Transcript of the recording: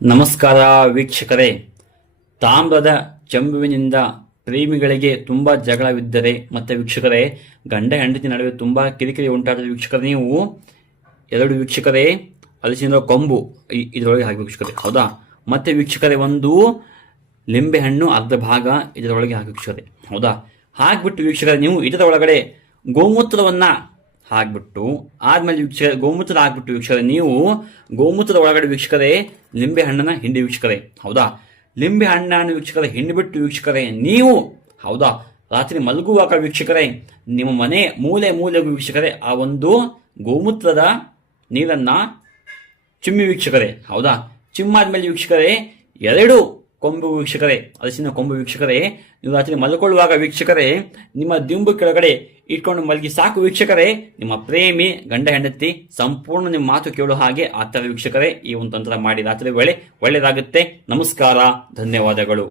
ನಮಸ್ಕಾರ ವೀಕ್ಷಕರೇ. ತಾಮ್ರದ ಚೆಂಬುವಿನಿಂದ ಪ್ರೇಮಿಗಳಿಗೆ ತುಂಬಾ ಜಗಳವಿದ್ದರೆ ಮತ್ತೆ ವೀಕ್ಷಕರೇ ಗಂಡ ಹೆಂಡತಿ ನಡುವೆ ತುಂಬಾ ಕಿರಿಕಿರಿ ಉಂಟಾದರೆ ವೀಕ್ಷಕರೇ ನೀವು ಎರಡು ವೀಕ್ಷಕರೇ ಹಲಸಿನ ಕೊಂಬು ಇದರೊಳಗೆ ಹಾಕಿ ವೀಕ್ಷಕರೇ, ಹೌದಾ? ಮತ್ತೆ ವೀಕ್ಷಕರೇ ಒಂದು ಲಿಂಬೆ ಹಣ್ಣು ಅರ್ಧ ಭಾಗ ಇದರೊಳಗೆ ಹಾಕಿ ವೀಕ್ಷಕರೇ, ಹೌದಾ? ಹಾಕ್ಬಿಟ್ಟು ವೀಕ್ಷಕರೇ ನೀವು ಇದರ ಒಳಗಡೆ ಗೋಮೂತ್ರವನ್ನ ಹಾಕ್ಬಿಟ್ಟು ಆದ್ಮೇಲೆ ವೀಕ್ಷಕರೇ ಗೋಮೂತ್ರ ಹಾಕ್ಬಿಟ್ಟು ವೀಕ್ಷಕರೇ ನೀವು ಗೋಮೂತ್ರದ ಒಳಗಡೆ ವೀಕ್ಷಕರೇ ಲಿಂಬೆ ಹಣ್ಣನ್ನ ಹಿಂಡಿ ವೀಕ್ಷಕರೇ, ಹೌದಾ? ಲಿಂಬೆ ಹಣ್ಣನ್ನು ವೀಕ್ಷಕರೇ ಹಿಂಡಿಬಿಟ್ಟು ವೀಕ್ಷಕರೇ ನೀವು, ಹೌದಾ, ರಾತ್ರಿ ಮಲಗುವಾಗ ವೀಕ್ಷಕರೇ ನಿಮ್ಮ ಮನೆ ಮೂಲೆ ಮೂಲೆಗೂ ವೀಕ್ಷಕರೇ ಆ ಒಂದು ಗೋಮೂತ್ರದ ನೀರನ್ನ ಚಿಮ್ಮಿ ವೀಕ್ಷಕರೇ, ಹೌದಾ? ಚಿಮ್ಮಾದ್ಮೇಲೆ ವೀಕ್ಷಕರೇ ಎರಡು ಕೊಂಬು ವೀಕ್ಷಕರೇ ಹಲಸಿನ ಕೊಂಬು ವೀಕ್ಷಕರೇ ನೀವು ರಾತ್ರಿ ಮಲ್ಕೊಳ್ಳುವಾಗ ವೀಕ್ಷಕರೇ ನಿಮ್ಮ ದಿಂಬು ಕೆಳಗಡೆ ಇಟ್ಕೊಂಡು ಮಲಗಿ ಸಾಕು ವೀಕ್ಷಕರೇ. ನಿಮ್ಮ ಪ್ರೇಮಿ ಗಂಡ ಹೆಂಡತಿ ಸಂಪೂರ್ಣ ನಿಮ್ಮ ಮಾತು ಕೇಳೋ ಹಾಗೆ ಆ ಥರ ವೀಕ್ಷಕರೇ ಈ ಒಂದು ತಂತ್ರ ಮಾಡಿ ರಾತ್ರಿ ವೇಳೆ ಒಳ್ಳೆಯದಾಗುತ್ತೆ. ನಮಸ್ಕಾರ, ಧನ್ಯವಾದಗಳು.